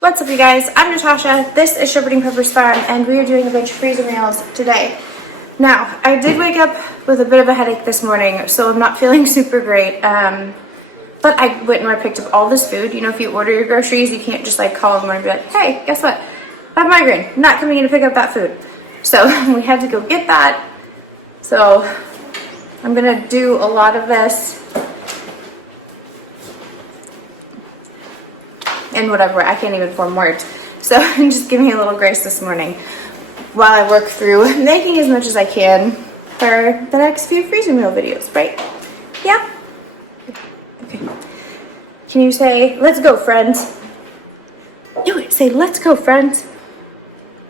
What's up, you guys? I'm Natasha. This is Shepherding Pepper's Farm, and we are doing a bunch of freezer meals today. Now, I did wake up with a bit of a headache this morning, so I'm not feeling super great. But I went and I picked up all this food. You know, if you order your groceries, you can't just like call them and be like, hey, guess what? I have a migraine. I'm not coming in to pick up that food. So we had to go get that. So I'm gonna do a lot of this. And whatever, I can't even form words. So just give me a little grace this morning while I work through making as much as I can for the next few freezer meal videos, right? Yeah? Okay. Can you say, let's go, friends? Do it. Say, let's go, friends.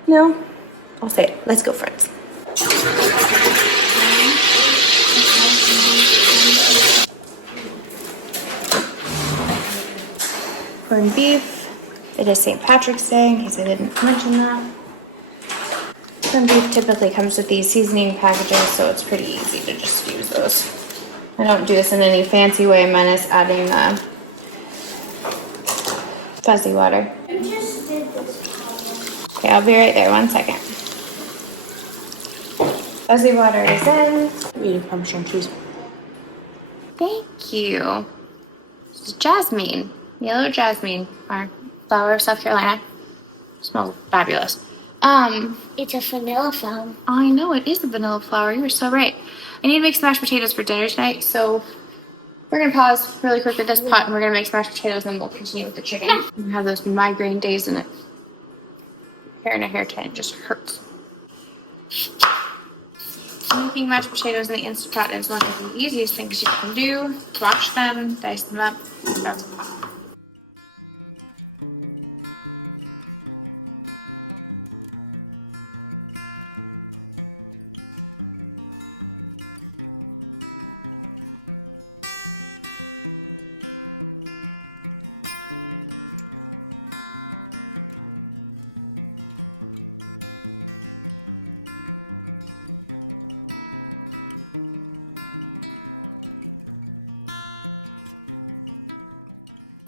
No? I'll say it. Let's go, friends. Corned beef. It is St. Patrick's Day, in case I didn't mention that. Corned beef typically comes with these seasoning packages, so it's pretty easy to just use those. I don't do this in any fancy way, minus adding fuzzy water. Okay, I'll be right there. 1 second. Fuzzy water is in. Eating Parmesan cheese. Thank you. This is jasmine. Yellow jasmine, our flower of South Carolina. Smells fabulous. It's a vanilla flower. I know it is a vanilla flower. You were so right. I need to make some mashed potatoes for dinner tonight, so we're gonna pause really quick with this pot, and we're gonna make some mashed potatoes, and then we'll continue with the chicken. We have those migraine days, and hair in a hair tie just hurts. Making mashed potatoes in the Instant Pot is one of the easiest things you can do. Wash them, dice them up, grab the pot.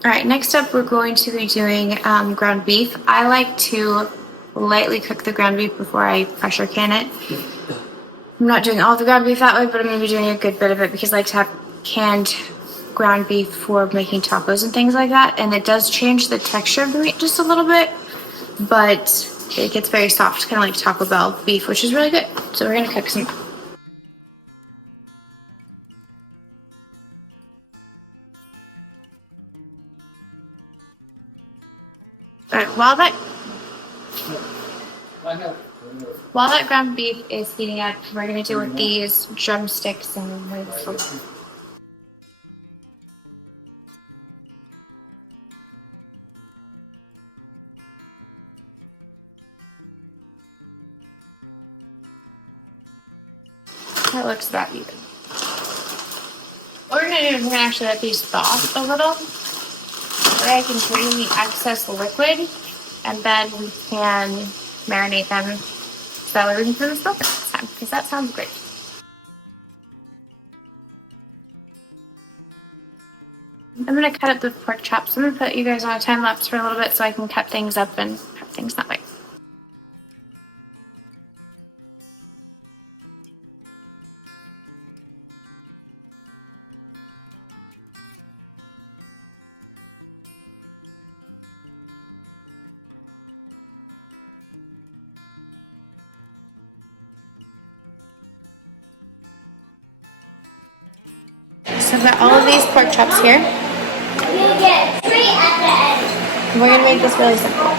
All right, next up we're going to be doing ground beef. I like to lightly cook the ground beef before I pressure can it. I'm not doing all the ground beef that way, but I'm going to be doing a good bit of it because I like to have canned ground beef for making tacos and things like that. And it does change the texture of the meat just a little bit, but it gets very soft, kind of like Taco Bell beef, which is really good. So we're going to cook some. Alright, while that ground beef is heating up, we're going to do with these drumsticks and fruit. That looks about even. What we're going to do is we're going to actually let these thaw a little. I can drain the excess liquid, and then we can marinate them so that way we can put them in the smoker next time, because that sounds great. I'm going to cut up the pork chops. I'm going to put you guys on a time lapse for a little bit so I can cut things up and prep things that way. So I've got all of these pork chops here. You get 3 at the end. We're going to make this really simple.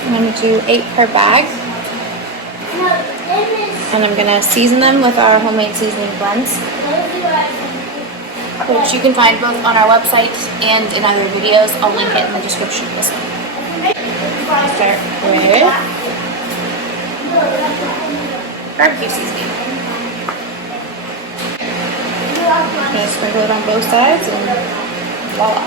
I'm going to do 8 per bag. And I'm going to season them with our homemade seasoning blends, which you can find both on our website and in other videos. I'll link it in the description of this one. Start with barbecue seasoning. I'm going to sprinkle it on both sides and voila.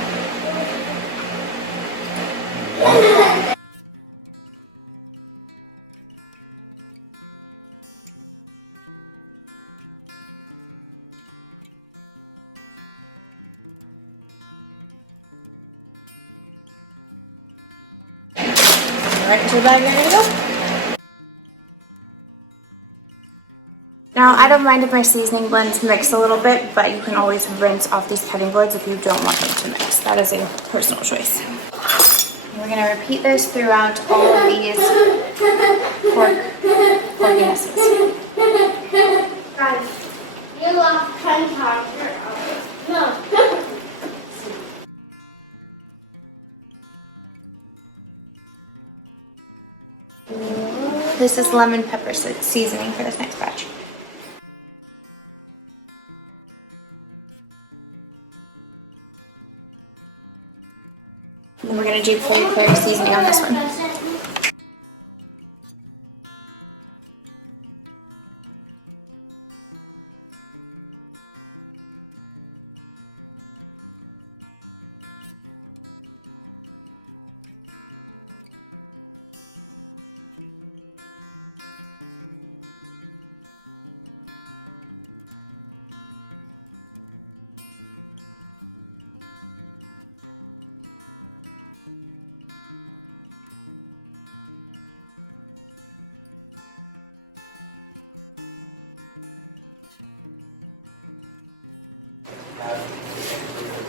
right into the bag and ready to go. Now, I don't mind if my seasoning blends mix a little bit, but you can always rinse off these cutting boards if you don't want them to mix. That is a personal choice. And we're gonna repeat this throughout all of these porkinesses. Guys, you lost 10 times. No. This is lemon pepper seasoning for this next batch. And then we're gonna do clary seasoning on this one.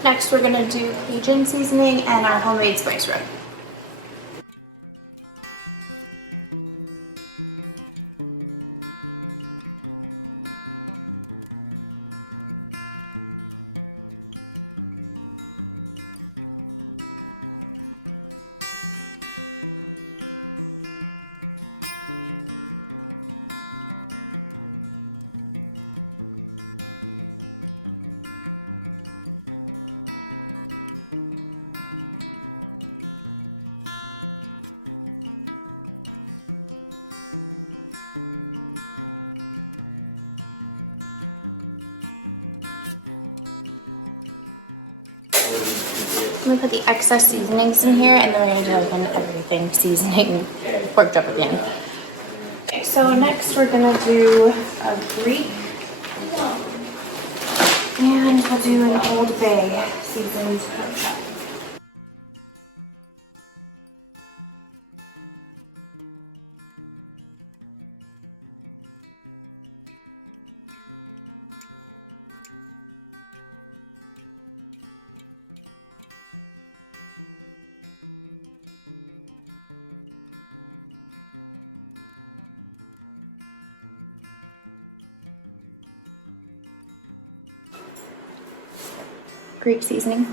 Next, we're gonna do Cajun seasoning and our homemade spice rub. I'm gonna put the excess seasonings in here, and then we're gonna do like an everything seasoning pork chop at the end. Okay, so next we're gonna do a Greek, and we'll do an Old Bay seasoned pork chop. Greek seasoning.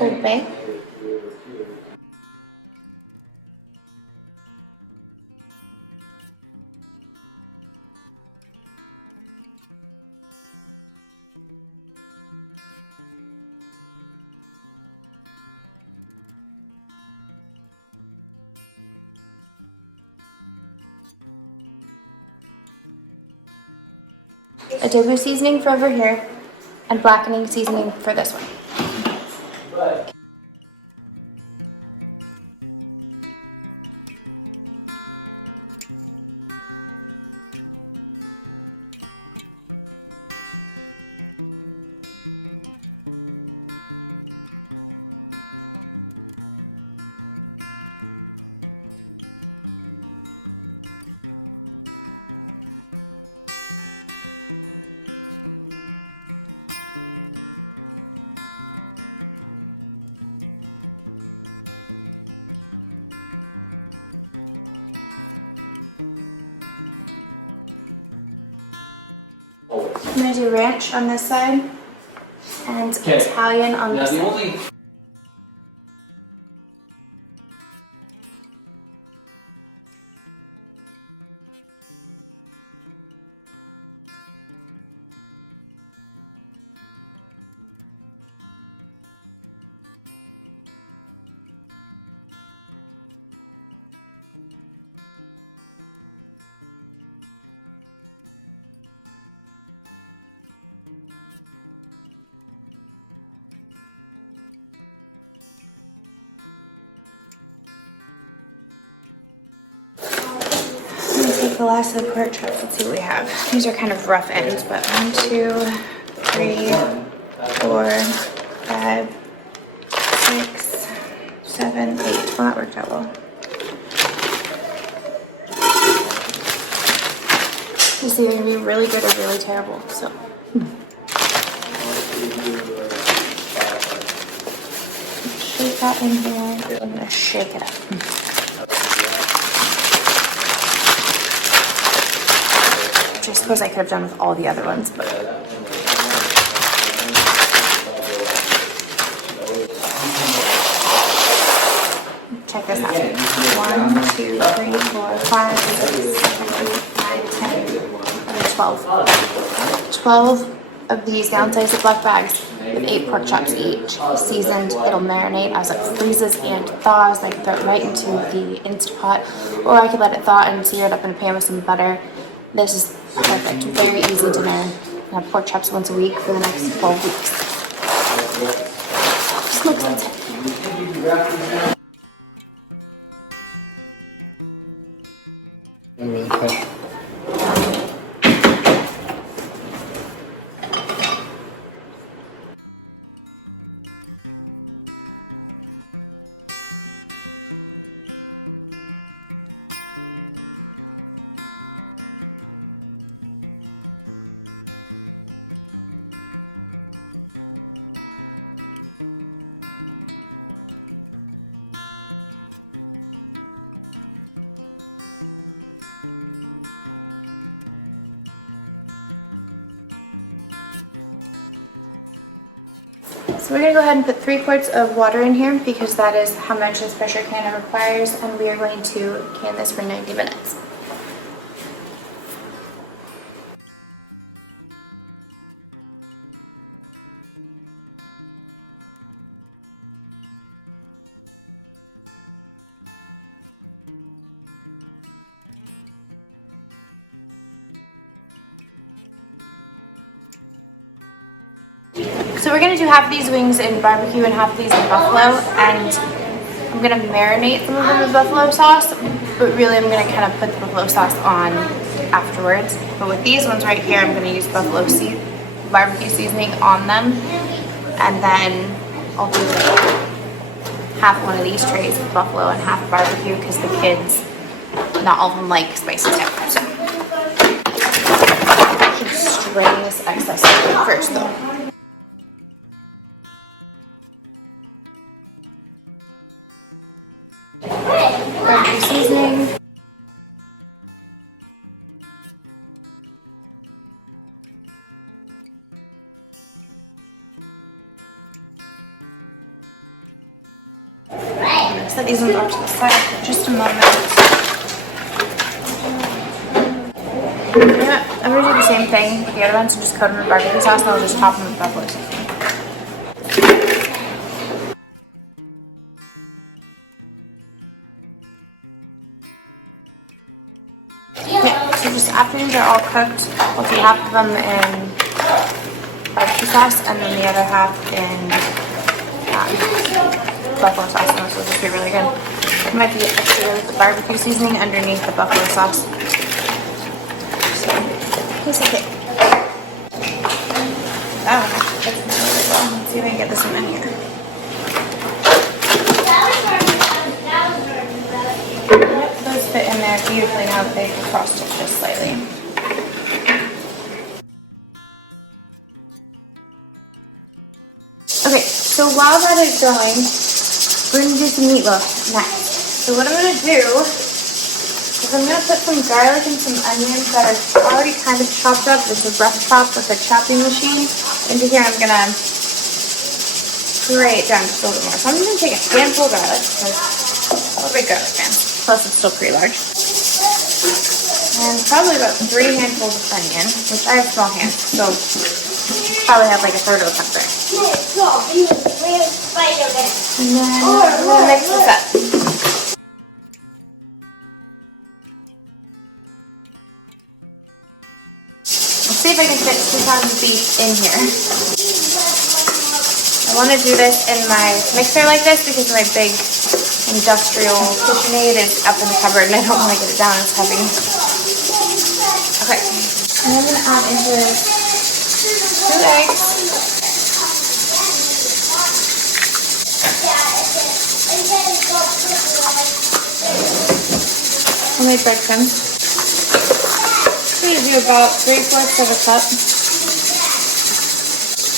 Old Bay. Adobo seasoning for over here, and blackening seasoning for this one. I'm gonna do ranch on this side and Italian on this side. take the last of the pork chops. Let's see what we have. These are kind of rough ends, but 1, 2, 3, 4, 5, 6, 7, 8. Well, that worked out well. It's either gonna be really good or really terrible. So. Shake that in here. I'm gonna shake it up. Which I suppose I could have done with all the other ones, but. Check this out. 1, 2, 3, 4, 5, 6, 7, 8, 9, 10, 11, 12. 12 of these gallon-sized Ziploc bags with 8 pork chops each. Seasoned, it'll marinate as it freezes and thaws. I can throw it right into the Instapot, or I could let it thaw and sear it up in a pan with some butter. This is perfect. Very easy to marinate. I have pork chops once a week for the next 12 weeks. Just looks like it. So we're going to go ahead and put 3 quarts of water in here because that is how much this pressure canner requires, and we are going to can this for 90 minutes. So we're going to do half of these wings in barbecue and half of these in buffalo, and I'm going to marinate some of them with buffalo sauce, but really I'm going to kind of put the buffalo sauce on afterwards. But with these ones right here, I'm going to use barbecue seasoning on them, and then I'll do half one of these trays with buffalo and half barbecue because the kids, not all of them like spicy stuff. So I should strain this excess first though. Barbecue seasoning. Set these ones off to the side for just a moment. I'm going to do the same thing with the other ones and just coat them in barbecue sauce, and I'll just top them with buffalo seasoning. So just after these are all cooked, I'll do half of them in barbecue sauce and then the other half in buffalo sauce, and this will just be really good. It might be extra with the barbecue seasoning underneath the buffalo sauce. So, here's the cake. That one actually fits in there really well. Let's see if I can get this one in here. Those fit in there beautifully now that they've cross-stitched just slightly. Okay, so while that is going, we're going to do some meatloaf next. So what I'm going to do is I'm going to put some garlic and some onions that are already kind of chopped up. This is rough chop with a chopping machine. Into here I'm going to grate it down just a little bit more. So I'm just going to take a handful of garlic because I'm a big garlic fan. Plus it's still pretty large. And probably about 3 handfuls of onion, which I have small hands, so probably have like a third of a cup there. And then I'm going to mix this up. Let's see if I can fit 2 pounds of beef in here. I want to do this in my mixer like this because my big industrial KitchenAid is up in the cupboard and I don't want to get it down, it's heavy. Okay, and I'm gonna add into this 2 eggs. Homemade breadcrumbs. I'm gonna do about 3/4 of a cup.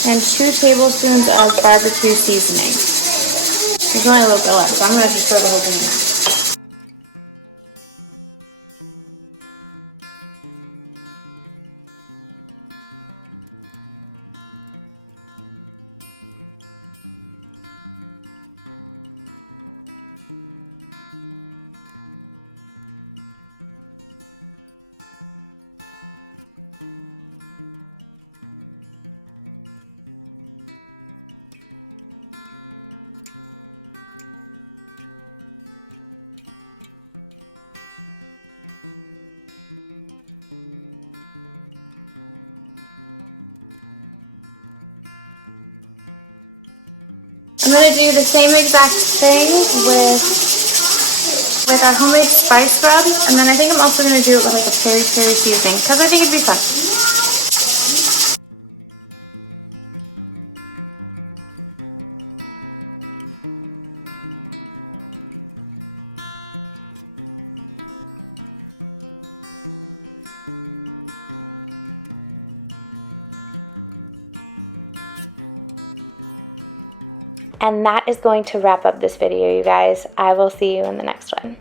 And 2 tablespoons of barbecue seasoning. There's only a little bit left, so I'm gonna just throw the whole thing in. I'm gonna do the same exact thing with our homemade spice rub, and then I think I'm also gonna do it with like a peri seasoning because I think it'd be fun. And that is going to wrap up this video, you guys. I will see you in the next one.